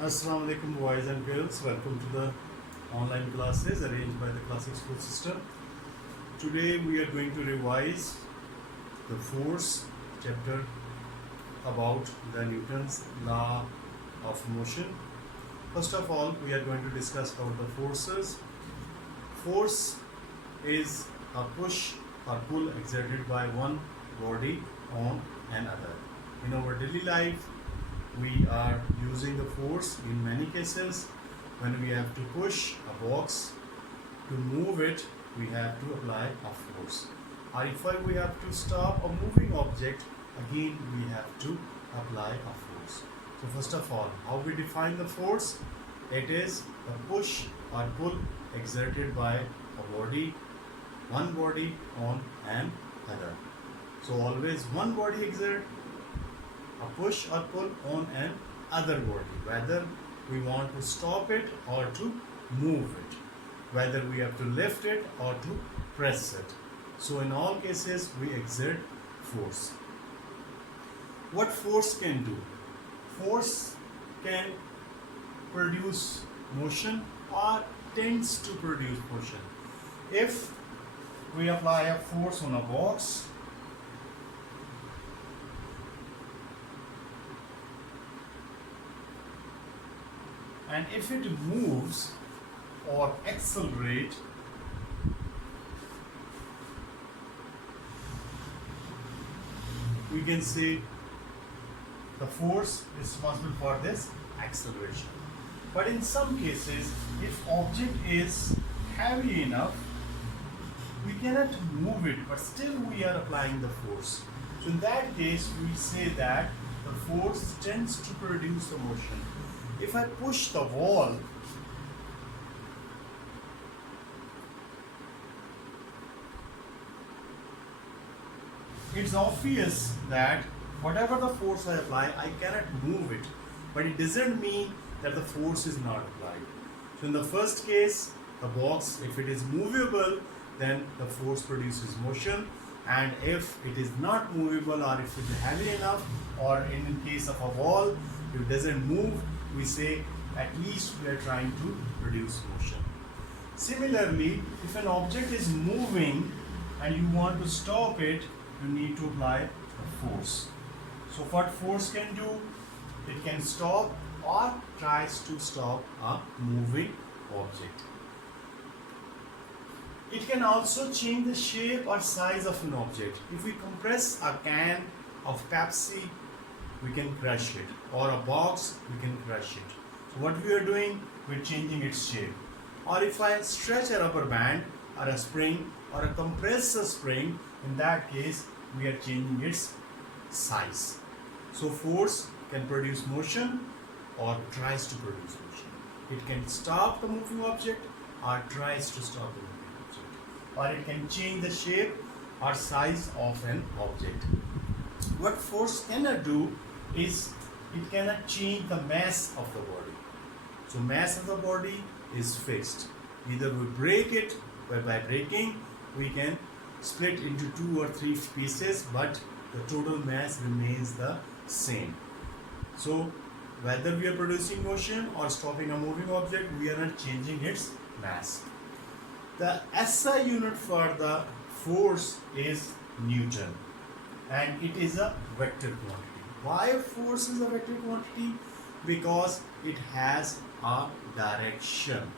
Assalamu alaikum boys and girls, welcome to the online classes arranged by the classic school system. Today we are going to revise the force chapter about the Newton's law of motion. First of all, we are going to discuss about the forces. Force is a push or pull exerted by one body on another. In our daily life, we are using the force in many cases. When we have to push a box, to move it, we have to apply a force. Or if we have to stop a moving object, again we have to apply a force. So first of all, how we define the force? It is a push or pull exerted by a body, one body on another. So always one body exert a push or pull on an other body, whether we want to stop it or to move it, whether we have to lift it or to press it. So in all cases we exert force. What force can do? Force can produce motion or tends to produce motion. If we apply a force on a box, and if it moves or accelerate, we can say the force is responsible for this acceleration. But in some cases, if object is heavy enough, we cannot move it, but still we are applying the force. So in that case, we say that the force tends to produce the motion. If I push the wall, it's obvious that whatever the force I apply, I cannot move it. But it doesn't mean that the force is not applied. So in the first case, the box, if it is movable, then the force produces motion. And if it is not movable, or if it is heavy enough, or in case of a wall, if it doesn't move, we say at least we are trying to produce motion. Similarly, if an object is moving and you want to stop it, you need to apply a force. So what force can do? It can stop or tries to stop a moving object. It can also change the shape or size of an object. If we compress a can of Pepsi, we can crush it, or a box, we can crush it. So what we are doing, we're changing its shape. Or if I stretch a rubber band or a spring or a compressor spring, in that case we are changing its size. So force can produce motion or tries to produce motion. It can stop the moving object or tries to stop the moving object. Or it can change the shape or size of an object. What force cannot do is it cannot change the mass of the body. So mass of the body is fixed. Either we break it, by breaking we can split into 2 or 3 pieces, but the total mass remains the same. So whether we are producing motion or stopping a moving object, we are not changing its mass. The SI unit for the force is Newton, and it is a vector quantity. Why force is a vector quantity? Because it has a direction.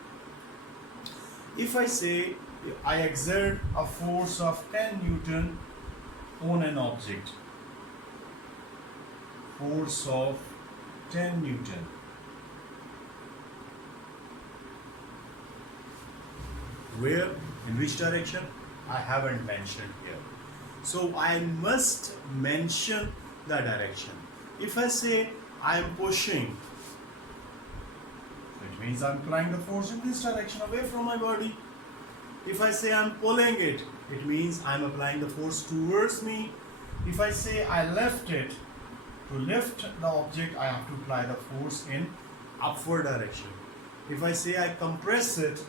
If I say I exert a force of 10 Newton on an object, force of 10 Newton, where, in which direction? I haven't mentioned here. So I must mention the direction. If I say I am pushing, it means I am applying the force in this direction away from my body. If I say I am pulling it, it means I am applying the force towards me. If I say I lift it, to lift the object I have to apply the force in upward direction. If I say I compress it,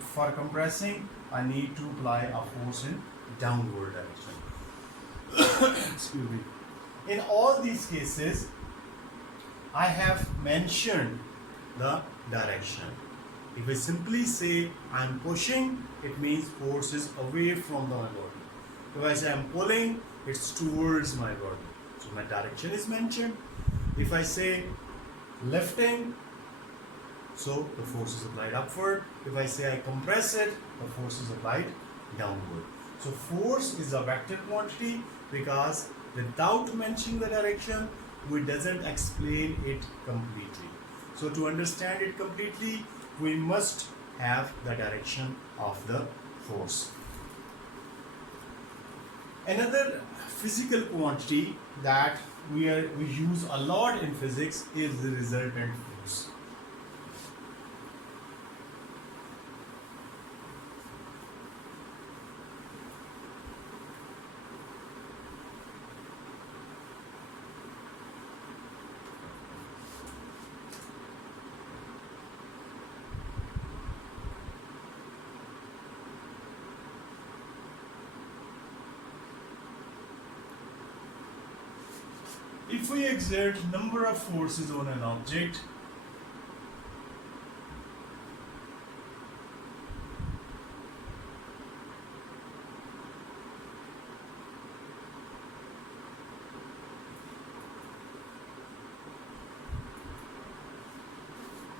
for compressing I need to apply a force in downward direction. Excuse me. In all these cases, I have mentioned the direction. If I simply say I am pushing, it means force is away from my body. If I say I am pulling, it's towards my body. So my direction is mentioned. If I say lifting, so the force is applied upward. If I say I compress it, the force is applied downward. So force is a vector quantity because without mentioning the direction, we doesn't explain it completely. So to understand it completely, we must have the direction of the force. Another physical quantity that we use a lot in physics is the resultant force. If we exert number of forces on an object,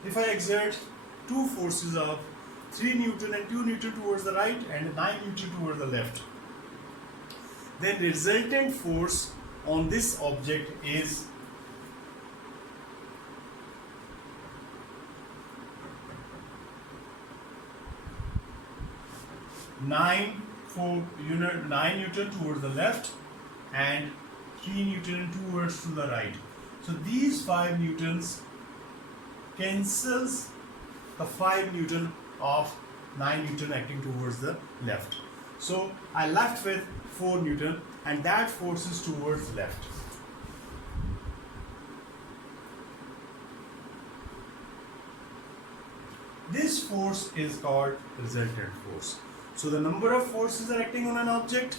if I exert two forces of 3 Newton and 2 Newton towards the right and 9 Newton towards the left, then resultant force on this object is nine Newton towards the left and 3 Newton towards to the right. So these 5 Newtons cancels the 5 Newton of 9 Newton acting towards the left. So I left with 4 Newton and that force is towards left. This force is called resultant force. So the number of forces are acting on an object.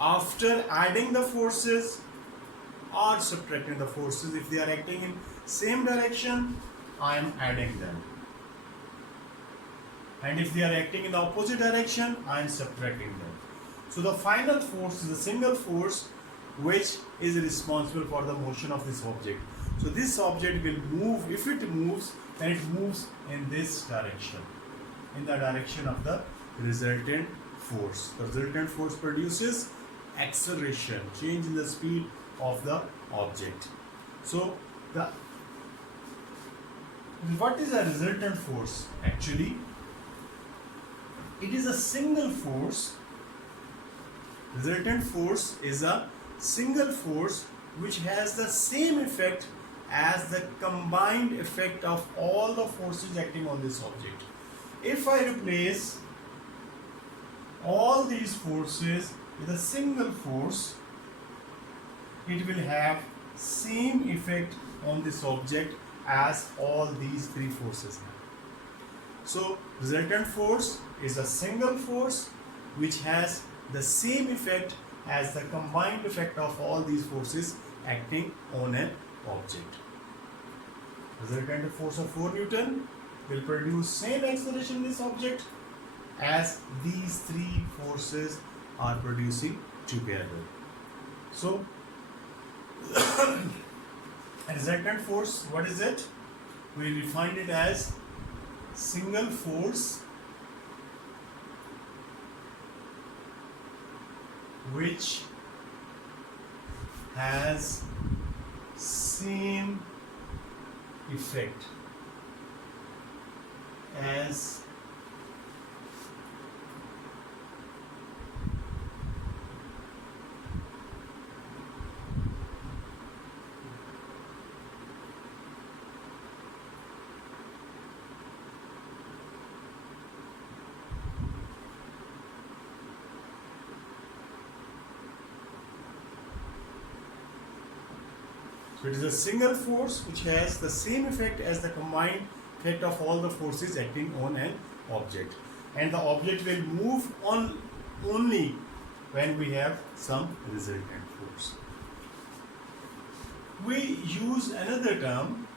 After adding the forces or subtracting the forces, if they are acting in same direction, I am adding them. And if they are acting in the opposite direction, I am subtracting them. So the final force is a single force which is responsible for the motion of this object. So this object will move. If it moves, then it moves in this direction, in the direction of the resultant force. The resultant force produces acceleration, change in the speed of the object. So what is a resultant force? Actually, it is a single force. Resultant force is a single force which has the same effect as the combined effect of all the forces acting on this object. If I replace all these forces with a single force, it will have same effect on this object as all these three forces have. So resultant force is a single force which has the same effect as the combined effect of all these forces acting on an object. Resultant force of 4 Newton will produce same acceleration in this object as these three forces are producing together. So resultant force, what is it? We define it as single force which has same effect as So it is a single force which has the same effect as the combined effect of all the forces acting on an object. And the object will move on only when we have some resultant force. we use another term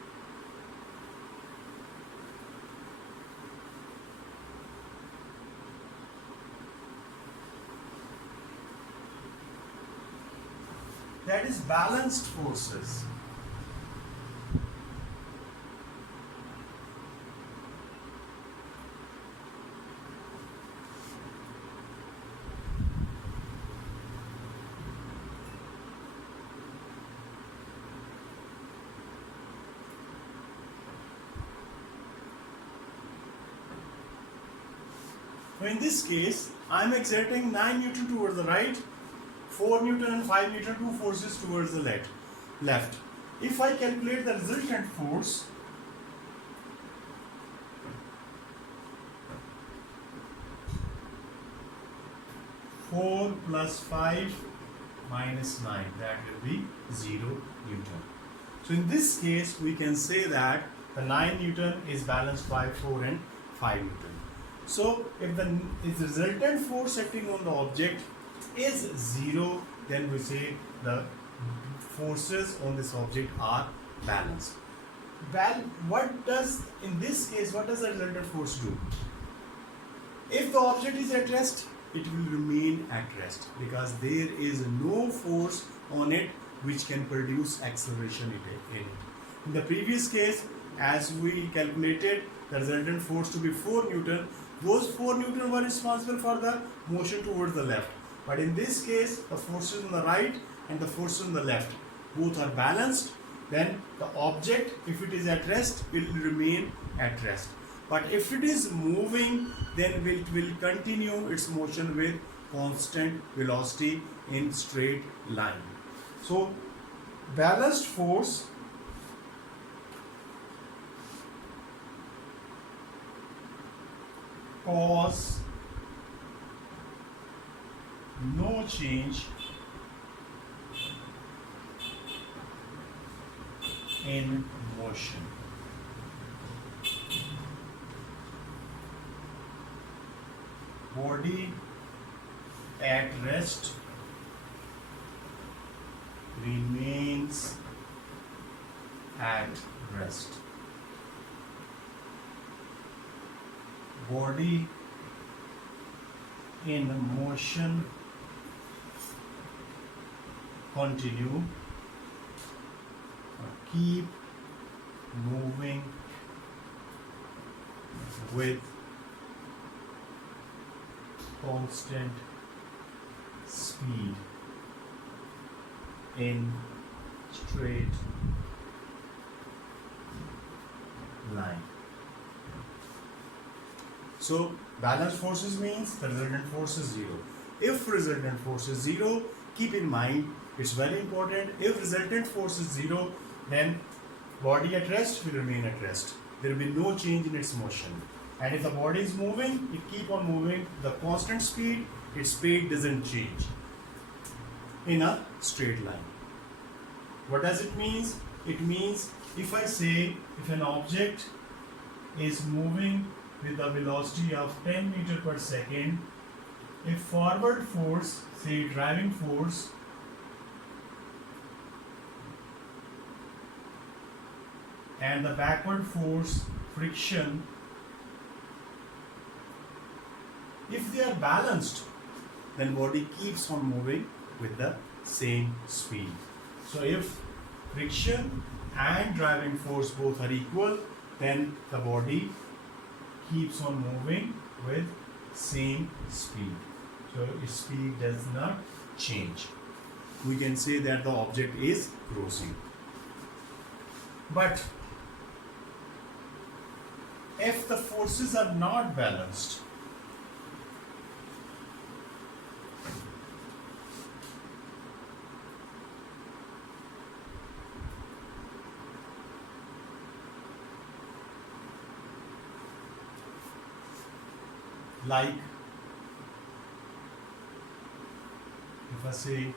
that is balanced forces. So in this case, I am exerting 9 Newton towards the right, 4 Newton and 5 Newton, two forces towards the left. If I calculate the resultant force, four plus 5 minus 9, that will be 0 Newton. So in this case, we can say that the 9 Newton is balanced by 4 and 5 Newton. So if the resultant force acting on the object is 0, then we say the forces on this object are balanced. Well, in this case, what does the resultant force do? If the object is at rest, it will remain at rest because there is no force on it which can produce acceleration in it. In the previous case, as we calculated the resultant force to be 4 Newton, those 4 Newton were responsible for the motion towards the left. But in this case, the forces on the right and the forces on the left, both are balanced. Then the object, if it is at rest, it will remain at rest. But if it is moving, then it will continue its motion with constant velocity in straight line. So, balanced force cause no change in motion. Body at rest remains at rest. Body in motion continue or keep moving with constant speed in straight line. So balanced forces means the resultant force is 0. If resultant force is 0, keep in mind, it's very important, if resultant force is 0, then body at rest will remain at rest. There will be no change in its motion. And if the body is moving, it keep on moving the constant speed, its speed doesn't change in a straight line. What does it mean? It means if I say if an object is moving with a velocity of 10 meters per second, if forward force, say driving force, and the backward force, friction, if they are balanced, then body keeps on moving with the same speed. So if friction and driving force both are equal, then the body keeps on moving with same speed. So its speed does not change. We can say that the object is cruising. But if the forces are not balanced, like if I say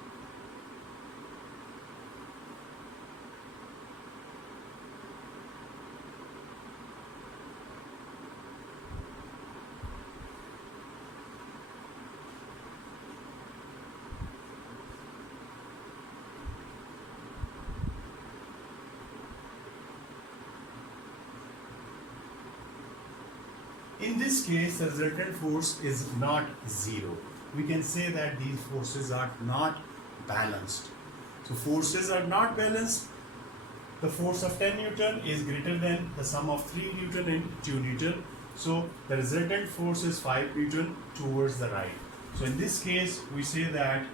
In this case, the resultant force is not zero. We can say that these forces are not balanced. So forces are not balanced. The force of 10 Newton is greater than the sum of 3 Newton and 2 Newton. So the resultant force is 5 Newton towards the right. So in this case, we say that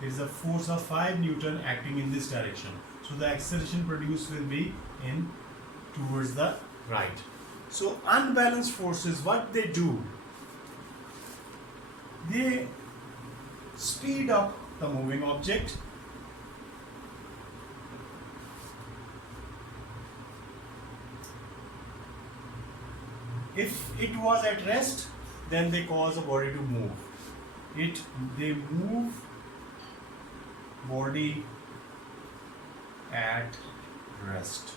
there is a force of 5 Newton acting in this direction. So the acceleration produced will be in towards the right. So unbalanced forces, what they do? They speed up the moving object. If it was at rest, then they cause a body to move. They move body at rest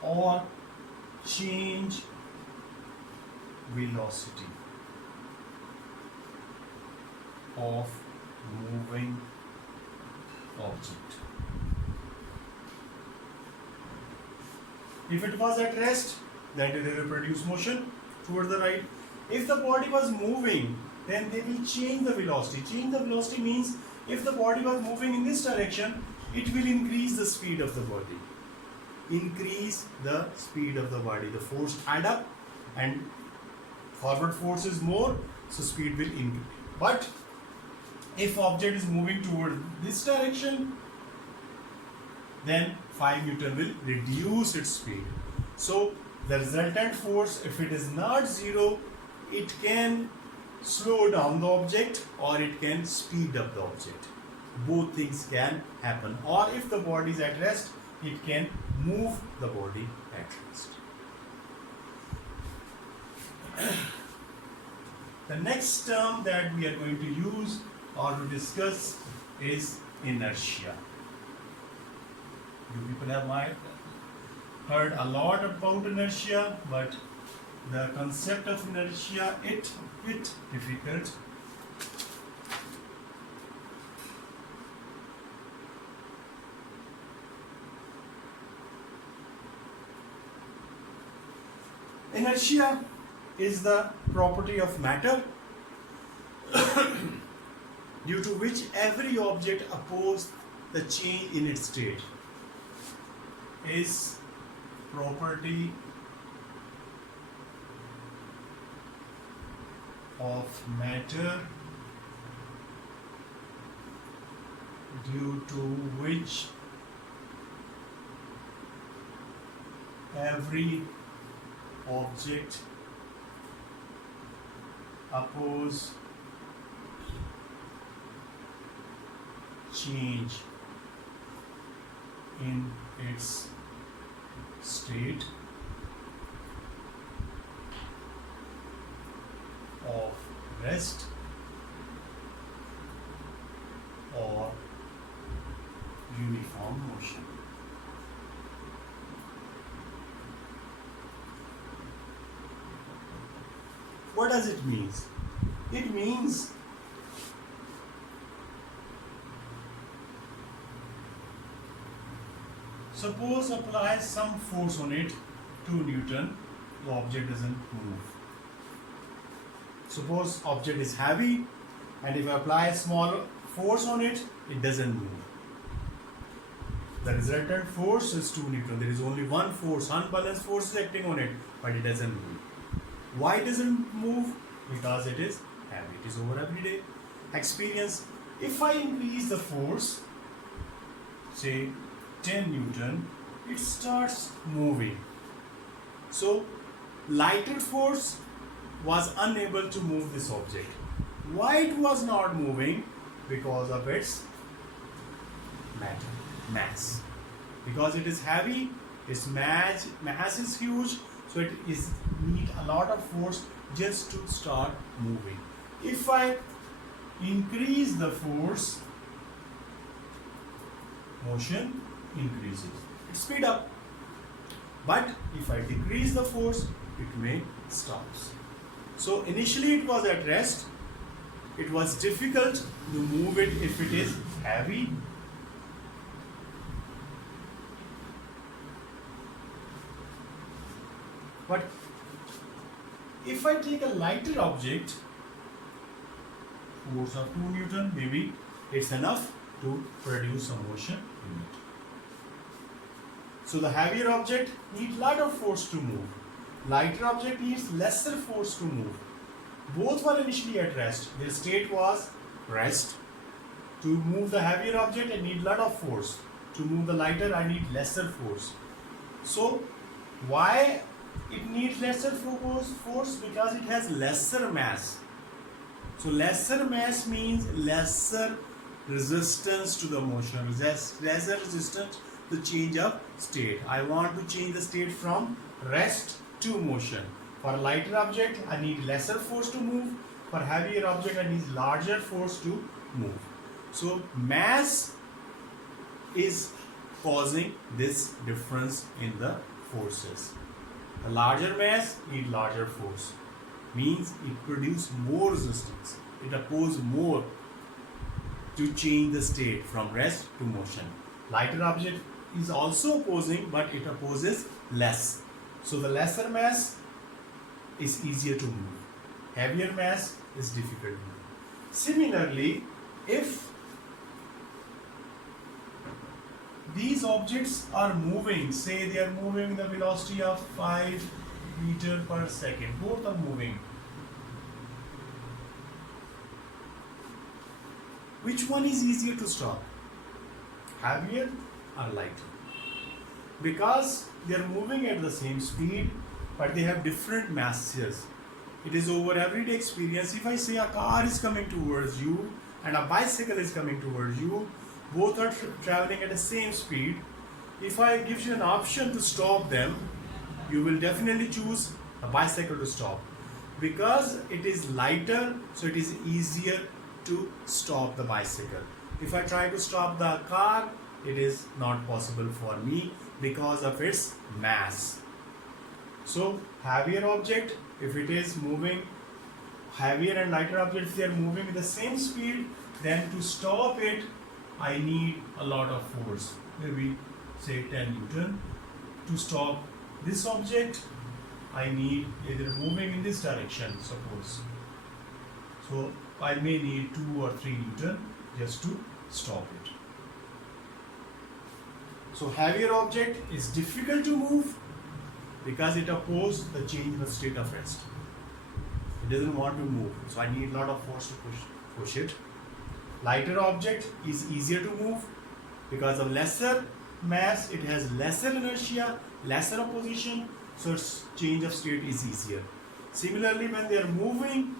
or change velocity of moving object. If it was at rest, then they will produce motion toward the right. If the body was moving, then they will change the velocity. Change the velocity means if the body was moving in this direction, it will increase the speed of the body. Increase the speed of the body. The force add up and forward force is more, so speed will increase. But if object is moving toward this direction, then 5 Newton will reduce its speed. So the resultant force, if it is not zero, it can slow down the object or it can speed up the object. Both things can happen. Or if the body is at rest, it can move the body at rest. The next term that we are going to use or to discuss is inertia. You people have heard a lot about inertia, but the concept of inertia is a bit difficult. Inertia is the property of matter due to which every object opposes the change in its state. Is property of matter due to which every object opposes change in its state of rest or uniform motion. What does it mean? It means suppose apply some force on it, 2 Newton, the object doesn't move. Suppose object is heavy and if I apply a small force on it, it doesn't move. The resultant force is 2 Newton. There is only one force, unbalanced force is acting on it, but it doesn't move. Why it doesn't move? Because it is heavy. It is over everyday experience. If I increase the force, say 10 Newton, it starts moving. So lighter force was unable to move this object. Why it was not moving? Because of its mass. Because it is heavy, its mass is huge, so it is need a lot of force just to start moving. If I increase the force, motion increases. It speed up. But if I decrease the force, it may stop. So initially it was at rest. It was difficult to move it if it is heavy. if I take a lighter object, force of 2 Newton, maybe it's enough to produce a motion in it. So the heavier object needs lot of force to move. Lighter object needs lesser force to move. Both were initially at rest. Their state was rest. To move the heavier object, I need lot of force. To move the lighter, I need lesser force. So why it needs lesser force? Because it has lesser mass. So lesser mass means lesser resistance to the motion, lesser resistance to change of state. I want to change the state from rest to motion. For a lighter object, I need lesser force to move. For heavier object, I need larger force to move. So mass is causing this difference in the forces. A larger mass needs larger force. Means it produces more resistance. It opposes more to change the state from rest to motion. Lighter object is also opposing, but it opposes less. So the lesser mass is easier to move. Heavier mass is difficult to move. Similarly, if these objects are moving, say they are moving with a velocity of 5 meter per second, both are moving. Which one is easier to stop? Heavier or lighter? Because they are moving at the same speed, but they have different masses. It is over everyday experience. If I say a car is coming towards you and a bicycle is coming towards you, both are traveling at the same speed. If I give you an option to stop them, you will definitely choose a bicycle to stop. Because it is lighter, so it is easier to stop the bicycle. If I try to stop the car, it is not possible for me because of its mass. So heavier object, if it is moving, heavier and lighter objects, if they are moving with the same speed, then to stop it, I need a lot of force, maybe say 10 Newton. To stop this object, I need either moving in this direction, suppose. So I may need 2 or 3 Newton just to stop it. So heavier object is difficult to move because it opposes the change in the state of rest. It doesn't want to move, so I need a lot of force to push it. Lighter object is easier to move because of lesser mass, it has lesser inertia, lesser opposition, so its change of state is easier. Similarly, when they are moving,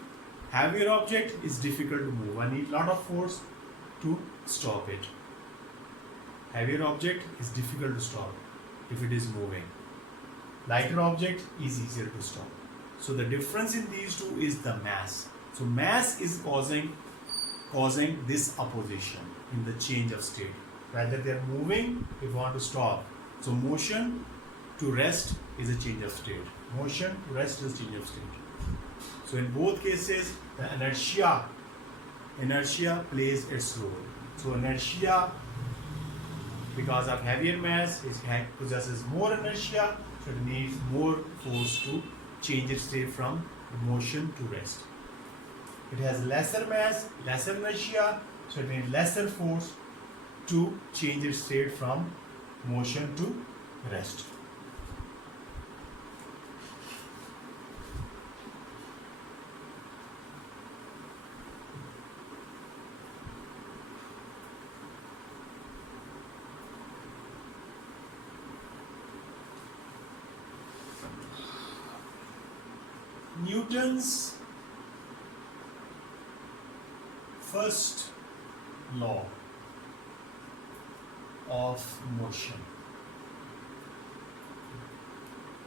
heavier object is difficult to move. I need a lot of force to stop it. Heavier object is difficult to stop if it is moving. Lighter object is easier to stop. So the difference in these two is the mass. So mass is causing this opposition in the change of state. Whether they are moving, we want to stop. So motion to rest is a change of state. Motion to rest is a change of state. So in both cases, the inertia plays its role. So inertia, because of heavier mass, it possesses more inertia, so it needs more force to change its state from motion to rest. It has lesser mass, lesser inertia, so it needs lesser force to change its state from motion to rest. Newton's first law of motion.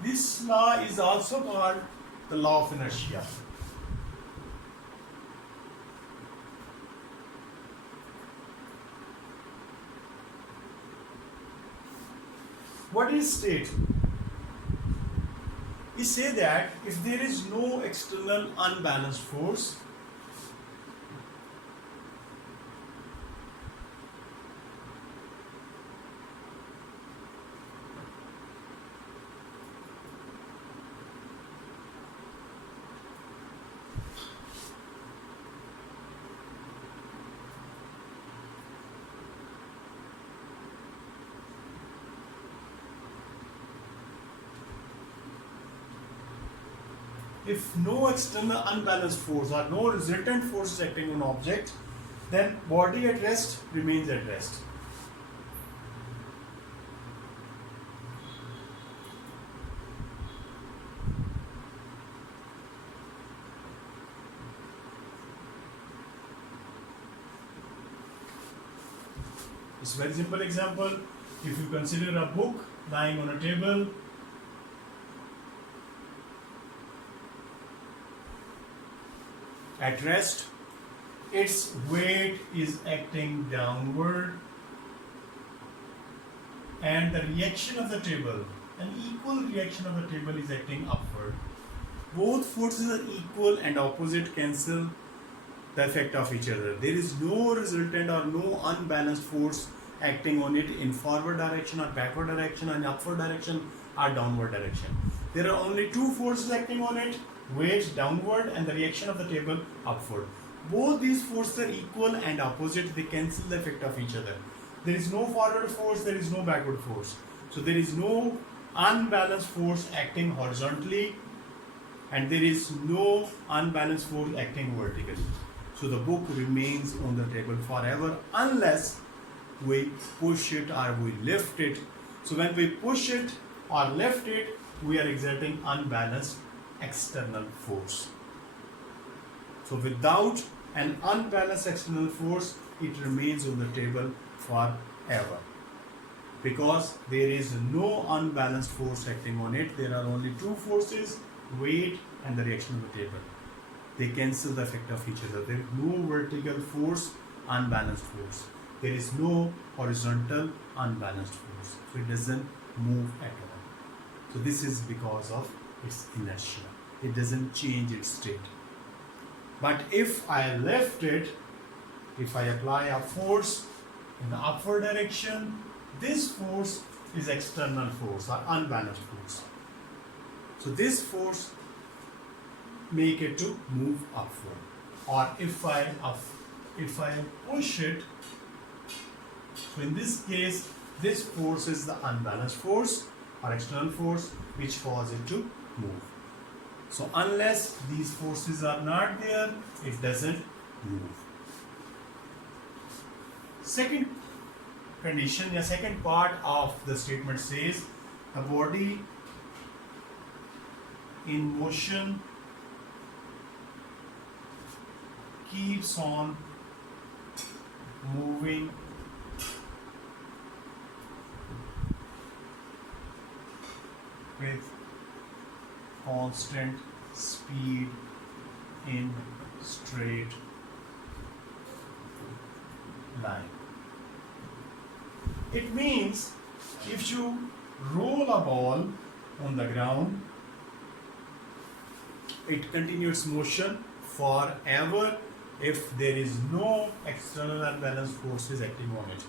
This law is also called the law of inertia. What is state? We say that if there is no external unbalanced force, if no external unbalanced force or no resultant force is acting on object, then body at rest remains at rest. It's a very simple example. If you consider a book lying on a table, at rest, its weight is acting downward, and the reaction of the table, an equal reaction of the table, is acting upward. Both forces are equal and opposite, cancel the effect of each other. There is no resultant or no unbalanced force acting on it in forward direction or backward direction, or in upward direction or downward direction. There are only two forces acting on it, weight downward and the reaction of the table upward. Both these forces are equal and opposite, they cancel the effect of each other. There is no forward force, there is no backward force. So there is no unbalanced force acting horizontally, and there is no unbalanced force acting vertically. So the book remains on the table forever unless we push it or we lift it. So when we push it or lift it, we are exerting unbalanced external force. So without an unbalanced external force, it remains on the table forever, because there is no unbalanced force acting on it. There are only two forces, weight and the reaction of the table. They cancel the effect of each other. There is no vertical force, unbalanced force. There is no horizontal unbalanced force. So it doesn't move at all. So this is because of its inertia. It doesn't change its state. But if I lift it, if I apply a force in the upward direction, this force is external force or unbalanced force. So this force make it to move upward. Or if I push it, so in this case, this force is the unbalanced force or external force which causes it to move. So unless these forces are not there, it doesn't move. Second condition, the second part of the statement says the body in motion keeps on moving with constant speed in straight line. It means if you roll a ball on the ground, it continues motion forever if there is no external unbalanced forces acting on it.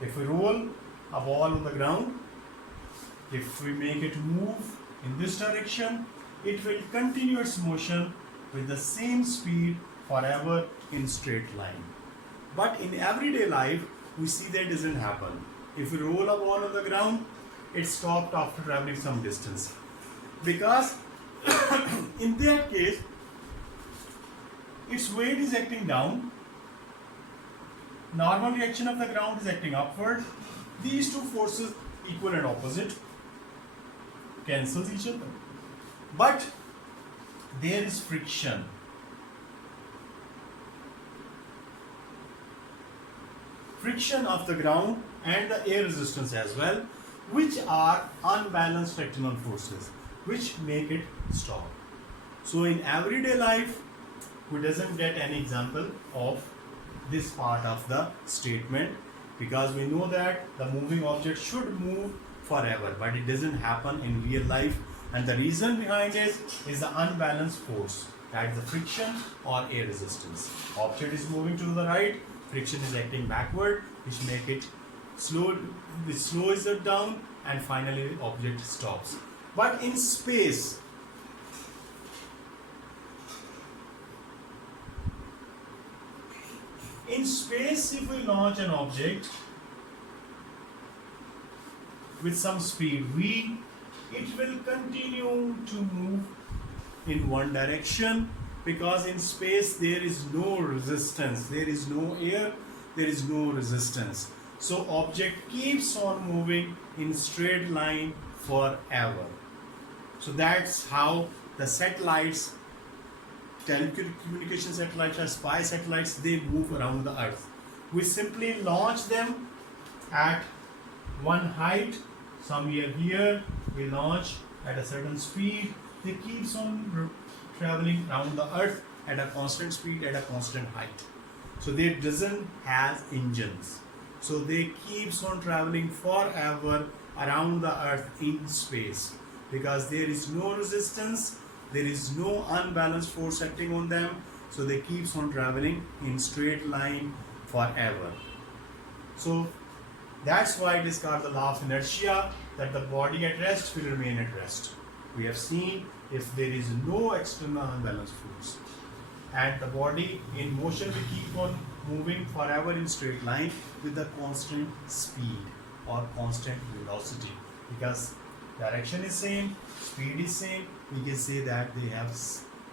If we roll a ball on the ground, if we make it move in this direction, it will continue its motion with the same speed forever in straight line. But in everyday life, we see that doesn't happen. If we roll a ball on the ground, it stopped after traveling some distance. Because in that case, its weight is acting down, normal reaction of the ground is acting upward. These two forces, equal and opposite, cancels each other. But there is friction. Friction of the ground and the air resistance as well, which are unbalanced external forces, which make it stop. So in everyday life, we doesn't get any example of this part of the statement, because we know that the moving object should move forever, but it doesn't happen in real life, and the reason behind it is the unbalanced force, that is the friction or air resistance. Object is moving to the right, friction is acting backward, which make it slow, which slows it down, and finally the object stops. But in space, if we launch an object with some speed v, it will continue to move in one direction, because in space there is no resistance, there is no air, there is no resistance. So object keeps on moving in straight line forever. So that's how the satellites, telecommunication satellites or spy satellites, they move around the earth. We simply launch them at one height, somewhere here, we launch at a certain speed, they keeps on traveling around the earth at a constant speed, at a constant height. So they doesn't have engines. So they keeps on traveling forever around the earth in space, because there is no resistance, there is no unbalanced force acting on them, so they keeps on traveling in straight line forever. So that's why it is called the law of inertia, that the body at rest will remain at rest. We have seen if there is no external unbalanced force, and the body in motion will keep on moving forever in straight line with the constant speed or constant velocity, because direction is same, speed is same, we can say that they have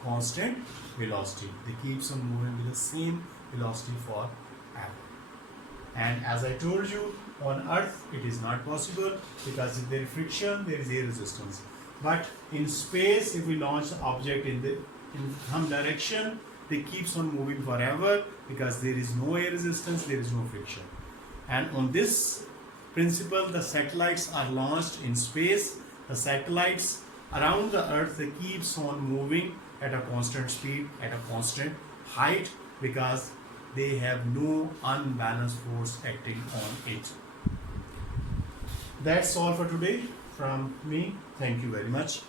constant velocity. They keeps on moving with the same velocity forever. And as I told you, on earth it is not possible, because if there is friction, there is air resistance. But in space, if we launch the object in some direction, they keeps on moving forever, because there is no air resistance, there is no friction. And on this principle, the satellites are launched in space. The satellites around the earth, they keeps on moving at a constant speed, at a constant height, because they have no unbalanced force acting on it. That's all for today from me. Thank you very much.